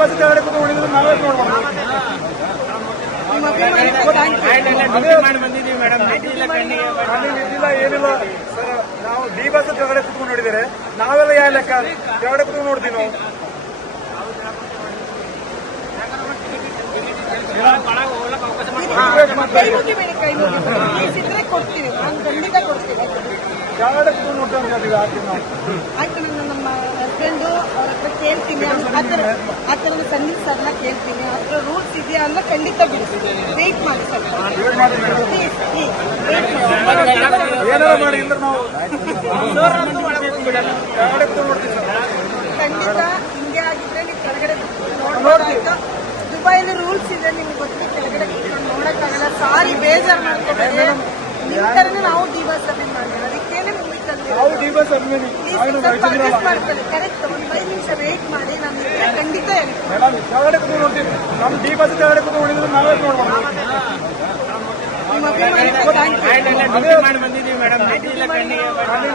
Bus ಕೆಳಗಡೆ ಕೂತ್ಕೊಂಡಿದ್ರೆ ನಾವೇ ನೋಡ್ಬೋದು. ಇದ್ದಿಲ್ಲ ಏನಿಲ್ಲ ಸರ್, ನಾವು ಡಿ ಬಸ್ ಕೆಳಗಡೆ ಕೂತ್ಕೊಂಡು ನೋಡಿದರೆ ನಾವೆಲ್ಲ ಯಾವ ಲೆಕ್ಕ ಕೆಳಗಡೆ ಕೂತ್ಕೊಂಡು ನೋಡ್ತೀವಿ ನಾವು. ಕೊಡ್ತೀವಿ, ನಾನು ಖಂಡಿತ ಕೊಡ್ತೀನಿ. ಕೆಳಗಡೆ ಕೂತ್ಕೊಂಡು ನೋಡ್ತೀವಿ ಹಾಕಿ ನಾವು. ಆಯ್ತು, ನಾನು ನಮ್ಮ ಹಸ್ಬೆಂಡು ಅವ್ರ ಹತ್ರ ಕೇಳ್ತೀನಿ, ಆ ಥರದ ಸರ್ವಿಸ್ ಎಲ್ಲ ಕೇಳ್ತೀನಿ. ಆ ಥರ ರೂಲ್ಸ್ ಇದೆಯಾ ಅಂತ ಖಂಡಿತ ಬಿಡ್ತೀನಿ. ವೇಟ್ ಮಾಡಿ ಸ್ವಲ್ಪ, ಏನಾರ ಮಾಡಿ ಇಲ್ಲ ನಾವು ಕೆಳಗಡೆ ಕೂತ್ಕೊಂಡು ನೋಡ್ತೀವಿ ಸರ್. ಖಂಡಿತ ಹಿಂಗೆ ಆಗಿದ್ರೆ ನೀವು ಕೆಳಗಡೆ ನೋಡ್ಬೋದಾಯ್ತು. ದುಬೈಲಿ ರೂಲ್ಸ್ ಇದೆ, ನಿಮ್ಗೆ ಗೊತ್ತಿಲ್ಲ, ಕೆಳಗಡೆ ಕೂತ್ಕೊಂಡು ನೋಡಕ್ಕಾಗಲ್ಲ. ಸಾರಿ, ಬೇಜಾರು ಮಾಡ್ಕೋಬೇಡಿ. ನಿಮ್ಮ ಥರನೇ ನಾವು ಡಿ ಬಸ್ ಅಭಿನ್ ಮಾಡಿಲ್ಲ, ಅದಕ್ಕೇನೆ ನಿಮಗೆ ನಾವು ಡಿ ಬಸ್ ಅಭಿಮಾನಿ. ಅಡ್ಜಸ್ಟ್ ಮಾಡ್ಕೊಳ್ಳಿ. ಕರೆಕ್ಟ್, ಒಂದು 5 ನಿಮಿಷ ವೇಟ್ ಮಾಡಿ, ನಾನು ಖಂಡಿತ ಹೇಳ್ತೀನಿ. ಮೇಡಮ್ ಕೆಳಗಡೆ ಕೂತ್ಕೊಂಡು ನೋಡ್ತೀವಿ. ನಮ್ಮ ಡಿ ಬಸ್ ಕೆಳಗಡೆ ಕೂತ್ಕೊಂಡು ನೋಡಿದ್ರೆ ನಾವೇ ನೋಡ್ಬೋದು. ನಿಮ್ಮ ಅಭಿಮಾನಿ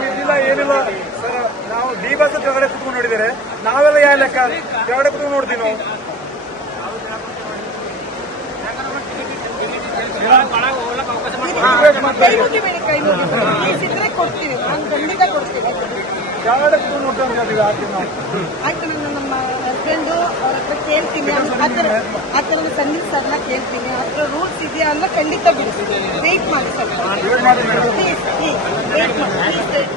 ಇದ್ದಿಲ್ಲ ಏನಿಲ್ಲ ಸರ್, ನಾವು ಡಿ ಬಸ್ ಕೆಳಗಡೆ ಕೂತ್ಕೊಂಡು ನೋಡಿದರೆ ನಾವೆಲ್ಲ ಯಾವ ಲೆಕ್ಕ ಕೆಳಗಡೆ ಕೂತ್ಕೊಂಡು ನೋಡ್ತೀವಿ ನಾವು. ಕೈ ಮುಗಿಬೇಡಿ, ಕೈ ಮುಗಿಬೇಡಿ. ಪ್ಲೀಸ್ ಇದ್ರೆ ಕೊಡ್ತೀವಿ, ನಾನು ಖಂಡಿತ ಕೊಡ್ತೀನಿ. ಕೆಳಗಡೆ ಕೂತ್ಕೊಂಡು ನೋಡ್ತೀವಿ ಹಾಕಿ ನಾವು. ಆಯ್ತು, ನಾನು ನಮ್ಮ ಹಸ್ಬೆಂಡು ಅವ್ರ ಹತ್ರ ಕೇಳ್ತೀನಿ, ಆ ಥರದ ಸರ್ವಿಸ್ ಎಲ್ಲ ಕೇಳ್ತೀನಿ. ಆ ಥರ ರೂಲ್ಸ್ ಇದೆಯಾ ಅಂತ ಖಂಡಿತ ಬಿಡ್ತೀನಿ. ವೇಟ್ ಮಾಡಿ ಸ್ವಲ್ಪ, ವೇಟ್ ಮಾಡಿ.